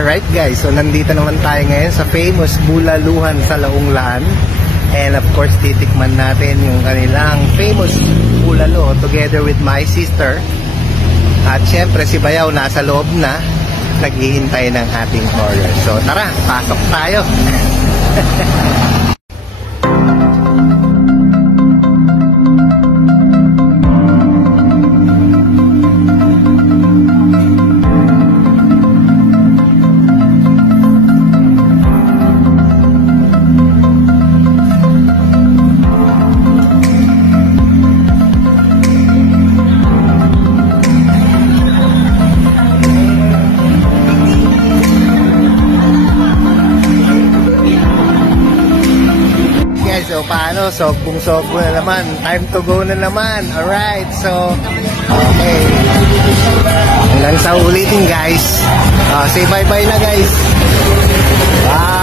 Alright guys, so nandito naman tayo ngayon sa famous Bulaluhan sa Launglan. And of course, titikman natin yung kanilang famous bulalo together with my sister. At syempre si Bayaw nasa loob na, naghihintay ng ating order. So tara, pasok tayo. So paano? Sogbong-sobong na naman. Time to go na naman. Alright, so okay. Hanggang sa ulitin guys. Say bye-bye na guys. Bye!